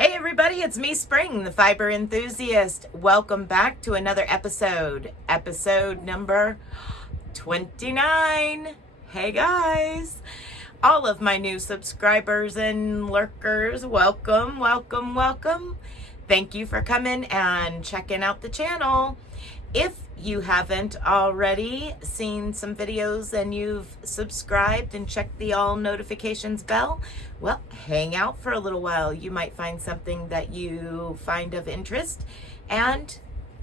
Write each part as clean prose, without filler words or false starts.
Hey everybody, it's me, Spring, the fiber enthusiast. Welcome back to another episode number 29. Hey guys, all of my new subscribers and lurkers, welcome. Thank you for coming and checking out the channel. If you haven't already seen some videos and you've subscribed and checked the all notifications bell, well, hang out for a little while. You might find something that you find of interest and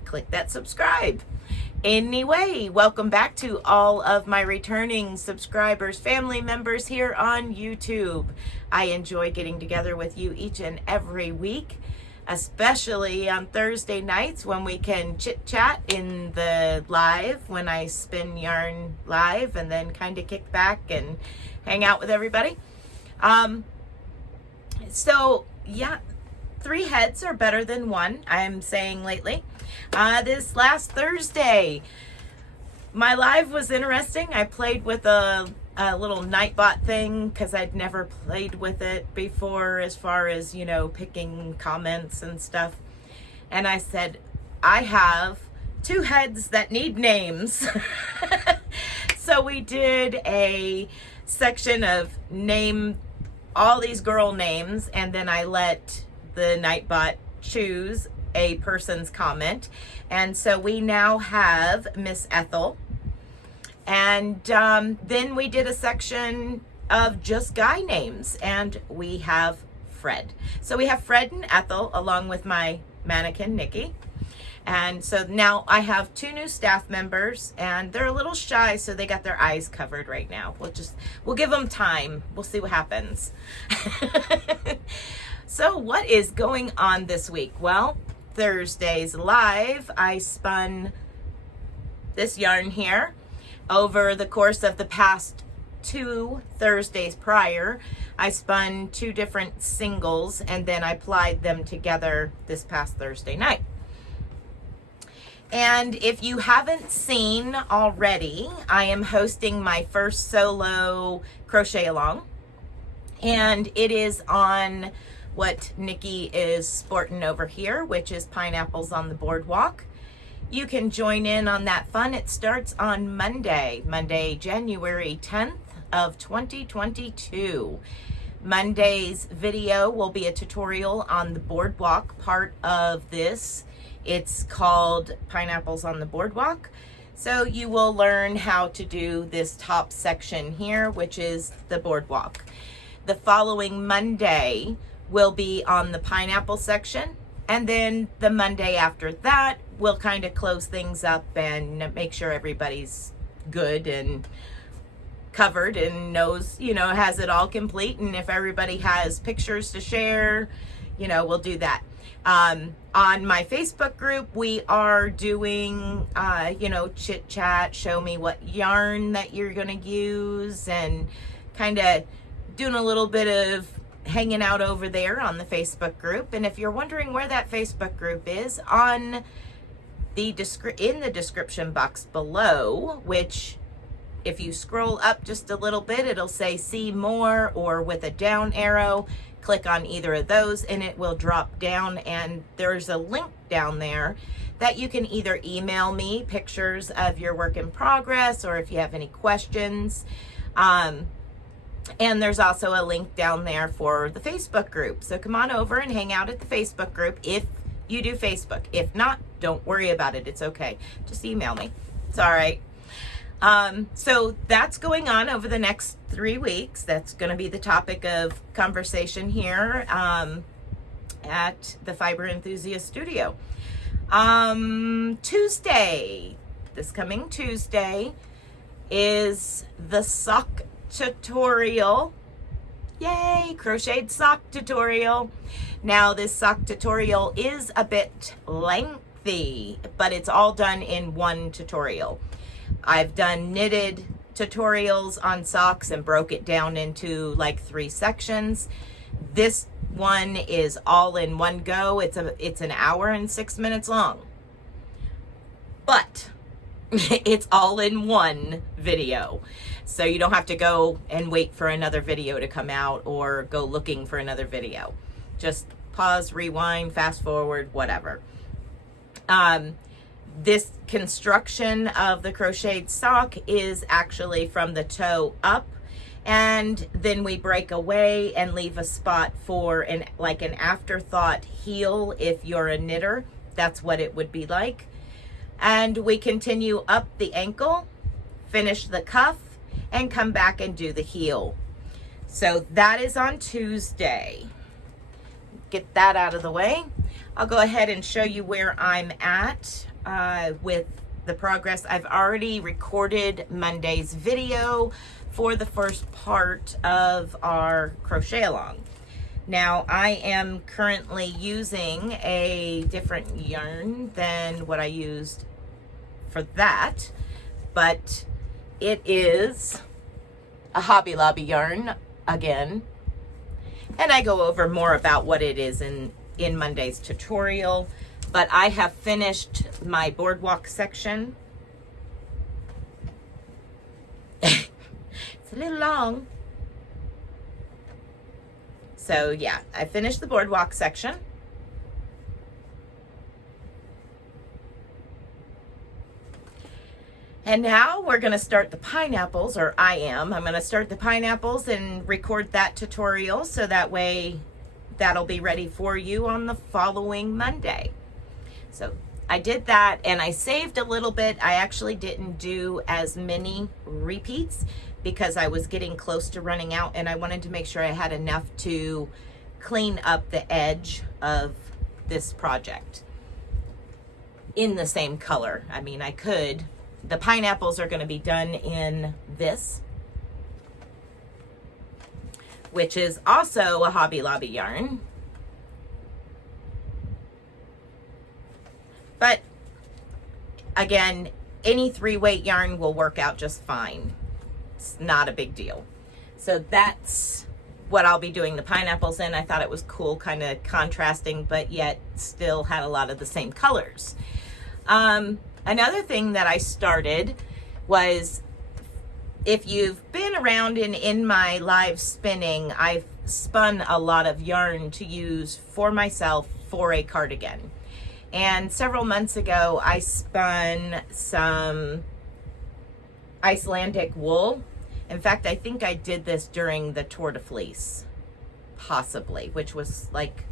click that subscribe. Anyway, welcome back to all of my returning subscribers, family members here on YouTube. I enjoy getting together with you each and every week, especially on Thursday nights when we can chit chat in the live, when I spin yarn live and then kind of kick back and hang out with everybody. So yeah, 3 heads are better than 1, I'm saying lately. This last Thursday, my live was interesting. I played with a little Nightbot thing because I'd never played with it before, as far as, you know, picking comments and stuff. And I said, I have 2 heads that need names. So we did a section of name all these girl names, and then I let the Nightbot choose a person's comment. And so we now have Miss Ethel. And then we did a section of just guy names, and we have Fred. So we have Fred and Ethel along with my mannequin, Nikki. And so now I have 2 new staff members, and they're a little shy, so they got their eyes covered right now. We'll give them time. We'll see what happens. So what is going on this week? Well, Thursday's live, I spun this yarn here. Over the course of the past 2 Thursdays prior, I spun 2 different singles, and then I plied them together this past Thursday night. And if you haven't seen already, I am hosting my first solo crochet along, and it is on what Nikki is sporting over here, which is Pineapples on the Boardwalk. You can join in on that fun. It starts on Monday, January 10th of 2022. Monday's video will be a tutorial on the boardwalk part of this. It's called Pineapples on the Boardwalk. So you will learn how to do this top section here, which is the boardwalk. The following Monday will be on the pineapple section. And then the Monday after that, we'll kind of close things up and make sure everybody's good and covered and knows, you know, has it all complete. And if everybody has pictures to share, you know, we'll do that. On my Facebook group, we are doing, you know, chit chat, show me what yarn that you're going to use, and kind of doing a little bit of hanging out over there on the Facebook group. And if you're wondering where that Facebook group is, on the in the description box below, which if you scroll up just a little bit, it'll say see more, or with a down arrow, click on either of those and it will drop down, and there's a link down there that you can either email me pictures of your work in progress, or if you have any questions. And there's also a link down there for the Facebook group. So come on over and hang out at the Facebook group if you do Facebook. If not, don't worry about it. It's okay. Just email me. It's all right. So that's going on over the next 3 weeks. That's going to be the topic of conversation here at the Fiber Enthusiast Studio. Tuesday, this coming Tuesday, is the sock tutorial. Yay, crocheted sock tutorial. Now this sock tutorial is a bit lengthy, but it's all done in one tutorial. I've done knitted tutorials on socks and broke it down into like 3 sections. This one is all in one go. It's an hour and 6 minutes long, but it's all in one video. So you don't have to go and wait for another video to come out or go looking for another video. Just pause, rewind, fast forward, whatever. This construction of the crocheted sock is actually from the toe up, and then we break away and leave a spot for an afterthought heel. If you're a knitter, that's what it would be like. And we continue up the ankle, finish the cuff, and come back and do the heel. So that is on Tuesday. Get that out of the way. I'll go ahead and show you where I'm at with the progress. I've already recorded Monday's video for the first part of our crochet along. Now, I am currently using a different yarn than what I used for that, but it is a Hobby Lobby yarn again, and I go over more about what it is in Monday's tutorial. But I have finished my boardwalk section. It's a little long. So yeah, I finished the boardwalk section. And now we're going to start the pineapples, or I'm going to start the pineapples and record that tutorial, so that way that'll be ready for you on the following Monday. So I did that, and I saved a little bit. I actually didn't do as many repeats because I was getting close to running out, and I wanted to make sure I had enough to clean up the edge of this project in the same color. I mean, I could. The pineapples are going to be done in this, which is also a Hobby Lobby yarn. But again, any 3-weight yarn will work out just fine. It's not a big deal. So that's what I'll be doing the pineapples in. I thought it was cool, kind of contrasting, but yet still had a lot of the same colors. Another thing that I started was, if you've been around in my live spinning, I've spun a lot of yarn to use for myself for a cardigan. And several months ago, I spun some Icelandic wool. In fact, I think I did this during the Tour de Fleece, possibly, which was like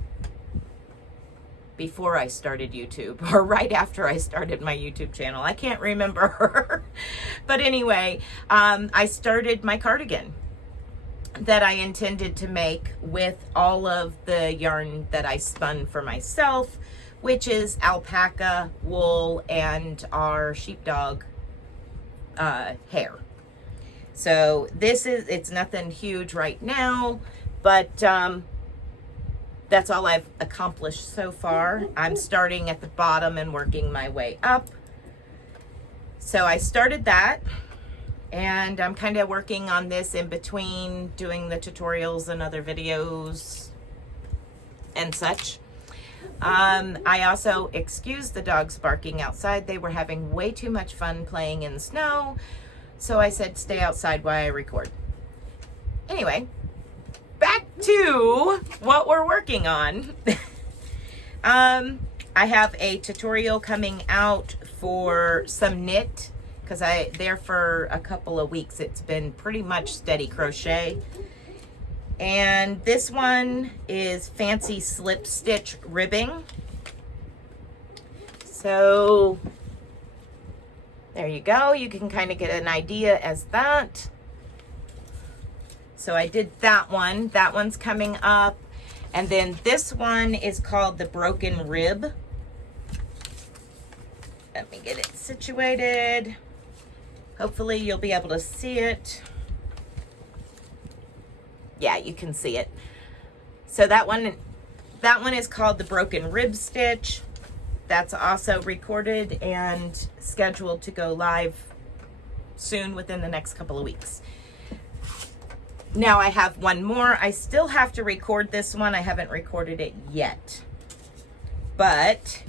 before I started YouTube, or right after I started my YouTube channel. I can't remember. But anyway, I started my cardigan that I intended to make with all of the yarn that I spun for myself, which is alpaca wool and our sheepdog hair. So it's nothing huge right now, but that's all I've accomplished so far. I'm starting at the bottom and working my way up. So I started that, and I'm kind of working on this in between doing the tutorials and other videos and such. I also excused the dogs barking outside. They were having way too much fun playing in the snow, so I said stay outside while I record. Anyway, back to what we're working on. I have a tutorial coming out for some knit, because there for a couple of weeks it's been pretty much steady crochet. And this one is fancy slip stitch ribbing. So there you go. You can kind of get an idea as that. So I did that one. That one's coming up. And then this one is called the broken rib. Let me get it situated. Hopefully you'll be able to see it. Yeah, you can see it. So that one is called the broken rib stitch. That's also recorded and scheduled to go live soon, within the next couple of weeks. Now I have one more. I still have to record this one. I haven't recorded it yet, but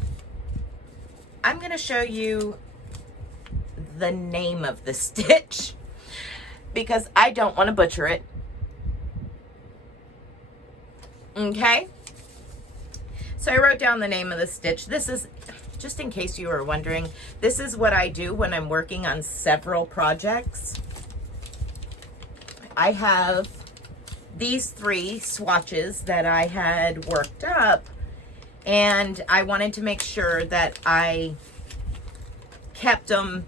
I'm going to show you the name of the stitch because I don't want to butcher it. Okay, So I wrote down the name of the stitch. This is, just in case you were wondering, this is what I do when I'm working on several projects. I have these 3 swatches that I had worked up, and I wanted to make sure that I kept them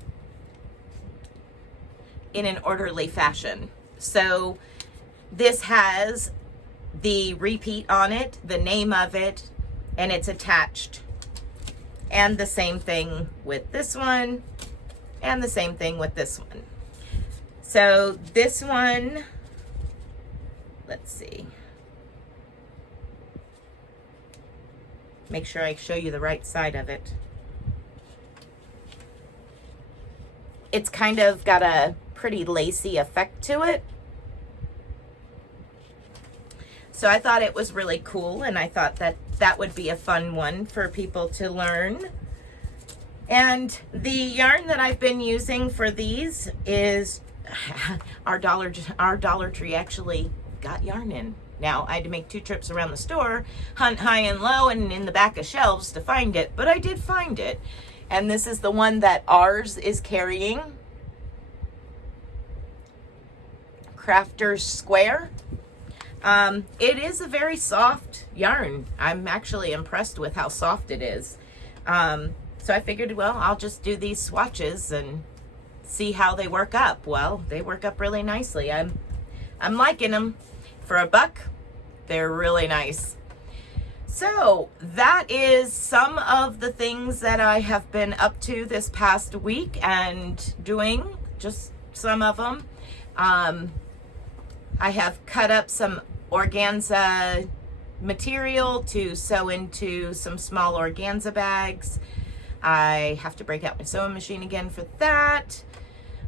in an orderly fashion. So this has the repeat on it, the name of it, and it's attached. And the same thing with this one, and the same thing with this one. So this one, let's see. Make sure I show you the right side of it. It's kind of got a pretty lacy effect to it. So I thought it was really cool, and I thought that that would be a fun one for people to learn. And the yarn that I've been using for these is our Dollar Tree actually got yarn in. Now, I had to make 2 trips around the store, hunt high and low and in the back of shelves to find it, but I did find it. And this is the one that ours is carrying. Crafter's Square. It is a very soft yarn. I'm actually impressed with how soft it is. So I figured, well, I'll just do these swatches and see how they work up. Well, they work up really nicely. I'm liking them. For $1, they're really nice. So that is some of the things that I have been up to this past week and doing, just some of them. I have cut up some organza material to sew into some small organza bags. I have to break out my sewing machine again for that.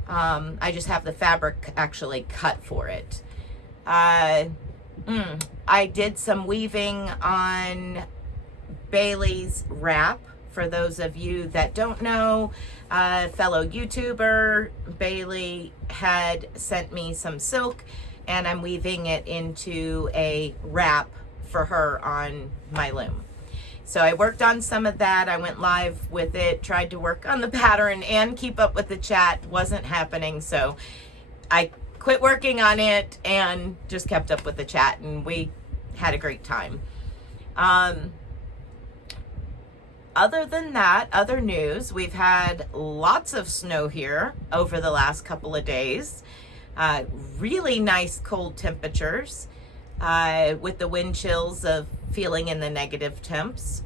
I just have the fabric actually cut for it. I did some weaving on Bailey's wrap. For those of you that don't know, fellow YouTuber, Bailey had sent me some silk, and I'm weaving it into a wrap for her on my loom. So I worked on some of that. I went live with it, tried to work on the pattern and keep up with the chat. Wasn't happening, so I quit working on it and just kept up with the chat, and we had a great time. Other than that, other news, we've had lots of snow here over the last couple of days. Really nice cold temperatures with the wind chills of feeling in the negative temps.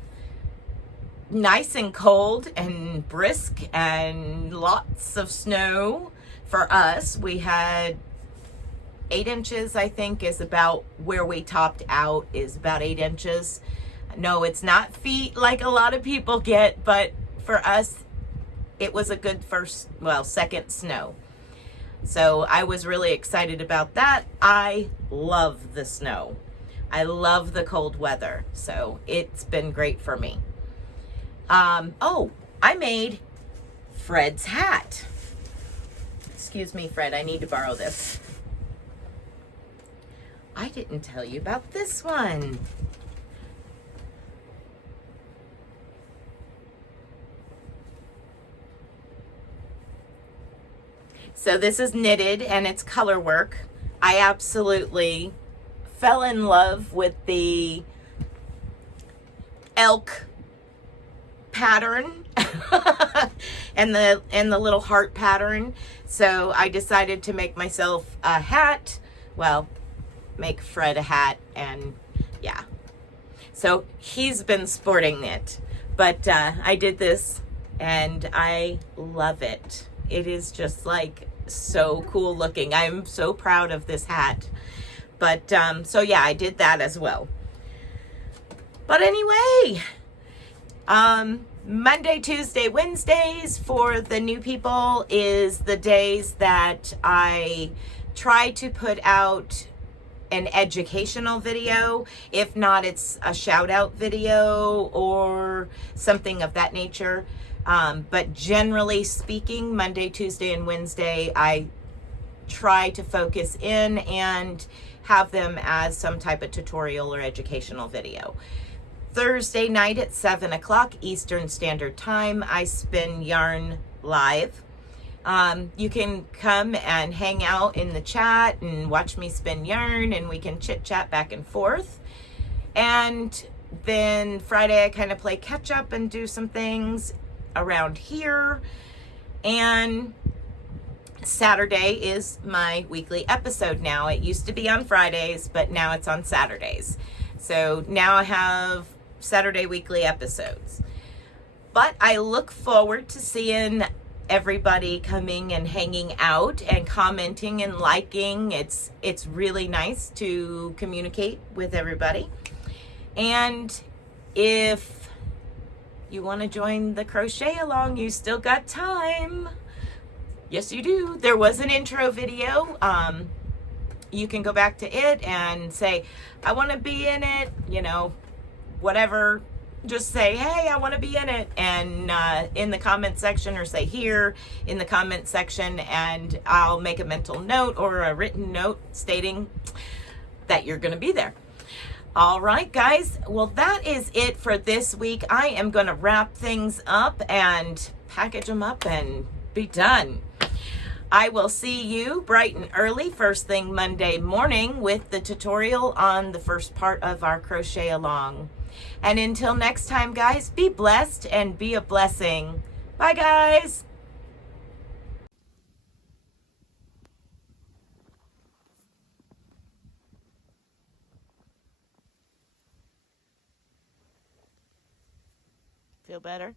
Nice and cold and brisk and lots of snow for us. We had 8 inches, I think, is about where we topped out, is about 8 inches. No, it's not feet like a lot of people get, but for us, it was a good second snow. So I was really excited about that. I love the snow. I love the cold weather. So it's been great for me. Oh, I made Fred's hat. Excuse me, Fred, I need to borrow this. I didn't tell you about this one. So this is knitted and it's color work. I absolutely fell in love with the elk pattern and the little heart pattern. So I decided to make myself a hat. Well, make Fred a hat, and yeah. So he's been sporting it, but I did this and I love it. It is just like so cool looking. I'm so proud of this hat. But so yeah, I did that as well. But anyway, Monday, Tuesday, Wednesdays for the new people is the days that I try to put out an educational video. If not, it's a shout out video or something of that nature. But generally speaking, Monday, Tuesday, and Wednesday, I try to focus in and have them as some type of tutorial or educational video. Thursday night at 7 o'clock Eastern Standard Time, I spin yarn live. You can come and hang out in the chat and watch me spin yarn, and we can chit chat back and forth. And then Friday I kind of play catch up and do some things around here. And Saturday is my weekly episode now. It used to be on Fridays, but now it's on Saturdays. So now I have Saturday weekly episodes. But I look forward to seeing everybody coming and hanging out and commenting and liking. It's really nice to communicate with everybody. And if you want to join the crochet along, you still got time. Yes, you do. There was an intro video. You can go back to it and say, I want to be in it, you know, whatever. Just say, hey, I want to be in it, and in the comment section, or say here in the comment section, and I'll make a mental note or a written note stating that you're going to be there. All right, guys. Well, that is it for this week. I am going to wrap things up and package them up and be done. I will see you bright and early first thing Monday morning with the tutorial on the first part of our crochet along. And until next time, guys, be blessed and be a blessing. Bye, guys. Feel better?